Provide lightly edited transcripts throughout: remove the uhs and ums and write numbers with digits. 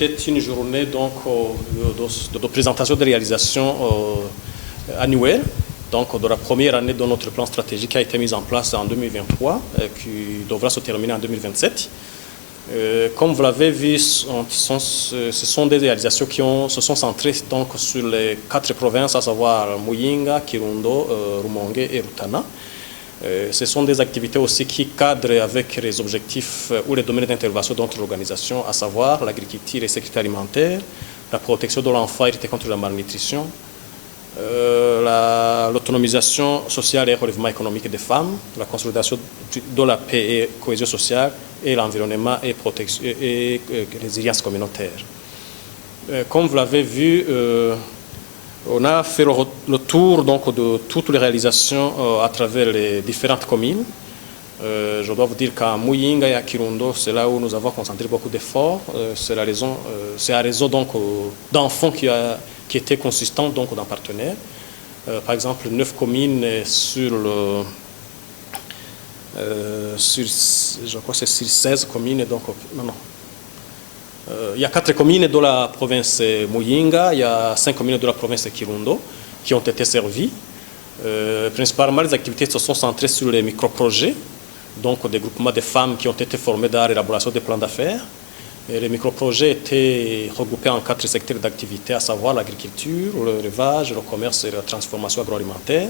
c'était une journée donc, de présentation de réalisation annuelle, donc de la première année de notre plan stratégique qui a été mis en place en 2023 et qui devra se terminer en 2027. Comme vous l'avez vu, ce sont des réalisations qui se sont centrées donc, sur les 4 provinces, à savoir Muyinga, Kirundo, Rumongue et Rutana. Ce sont des activités aussi qui cadrent avec les objectifs ou les domaines d'intervention de notre organisation, à savoir l'agriculture et la sécurité alimentaire, la protection de l'enfant et lutter contre la malnutrition, l'autonomisation sociale et le relèvement économique des femmes, la consolidation de la paix et la cohésion sociale et l'environnement et résilience communautaire. Comme vous l'avez vu, on a fait le tour donc, de toutes les réalisations à travers les différentes communes. Je dois vous dire qu'à Muyinga et à Kirundo, c'est là où nous avons concentré beaucoup d'efforts. C'est un réseau d'enfants qui était consistant donc, dans partenaires. Par exemple, 9 communes sur je crois que c'est sur 16 communes. Donc, il y a 4 communes de la province Muyinga, il y a 5 communes de la province Kirundo qui ont été servies. Principalement, les activités se sont centrées sur les micro-projets, donc des groupements de femmes qui ont été formés dans l'élaboration des plans d'affaires. Les micro-projets étaient regroupés en 4 secteurs d'activité, à savoir l'agriculture, l'élevage, le commerce et la transformation agroalimentaire.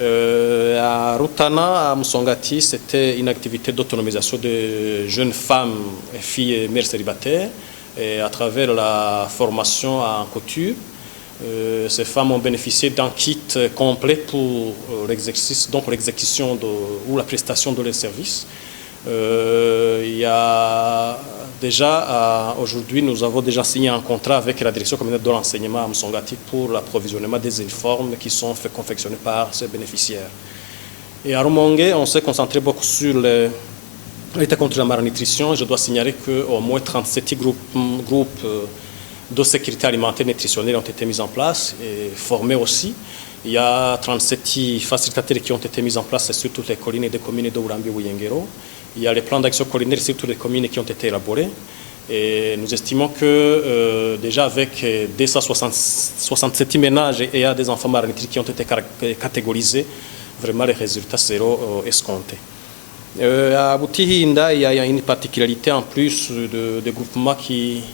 À Rutana, à Musongati, c'était une activité d'autonomisation de jeunes femmes, filles et mères célibataires, et à travers la formation en couture. Ces femmes ont bénéficié d'un kit complet pour l'exercice, donc l'exécution ou la prestation de leurs services. Il y a déjà, aujourd'hui, nous avons déjà signé un contrat avec la direction communale de l'enseignement à Musongati pour l'approvisionnement des uniformes qui sont confectionnés par ces bénéficiaires. Et à Rumongue, on s'est concentré beaucoup sur la lutte contre la malnutrition. Je dois signaler qu'au moins 37 groupes de sécurité alimentaire et nutritionnelle ont été mis en place et formés aussi. Il y a 37 facilitateurs qui ont été mis en place sur toutes les collines des communes de Urambi et Wuyengero. Il y a les plans d'action collinaire sur toutes les communes qui ont été élaborés. Et nous estimons que déjà avec 267 ménages et des enfants malnutris qui ont été catégorisés, vraiment les résultats seront escomptés. À Butihinda, il y a une particularité en plus de groupements qui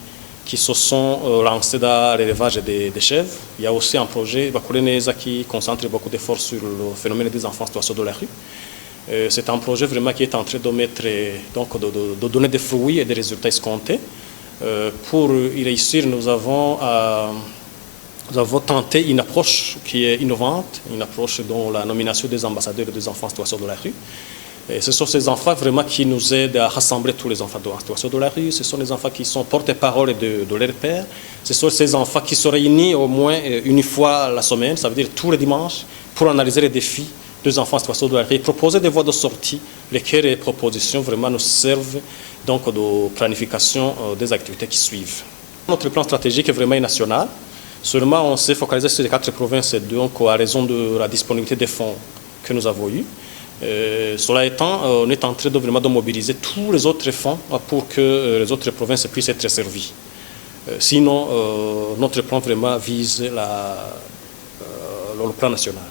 se sont lancés dans l'élevage des chèvres. Il y a aussi un projet Bakureneza qui concentre beaucoup d'efforts sur le phénomène des enfants en situation de la rue. C'est un projet vraiment qui est en train de donner des fruits et des résultats escomptés. Pour y réussir, nous avons tenté une approche qui est innovante, une approche dont la nomination des ambassadeurs des enfants en situation de la rue. Et ce sont ces enfants vraiment qui nous aident à rassembler tous les enfants en situation de la rue. Ce sont les enfants qui sont porte-parole de leur père. Ce sont ces enfants qui se réunissent au moins une fois la semaine, ça veut dire tous les dimanches, pour analyser les défis des enfants en situation de la rue et proposer des voies de sortie, lesquelles les propositions vraiment nous servent donc de planification des activités qui suivent. Notre plan stratégique est vraiment national. Seulement, on s'est focalisé sur les 4 provinces donc à raison de la disponibilité des fonds que nous avons eus. Cela étant, on est en train de vraiment de mobiliser tous les autres fonds pour que les autres provinces puissent être servies. Sinon, notre plan vraiment vise le plan national.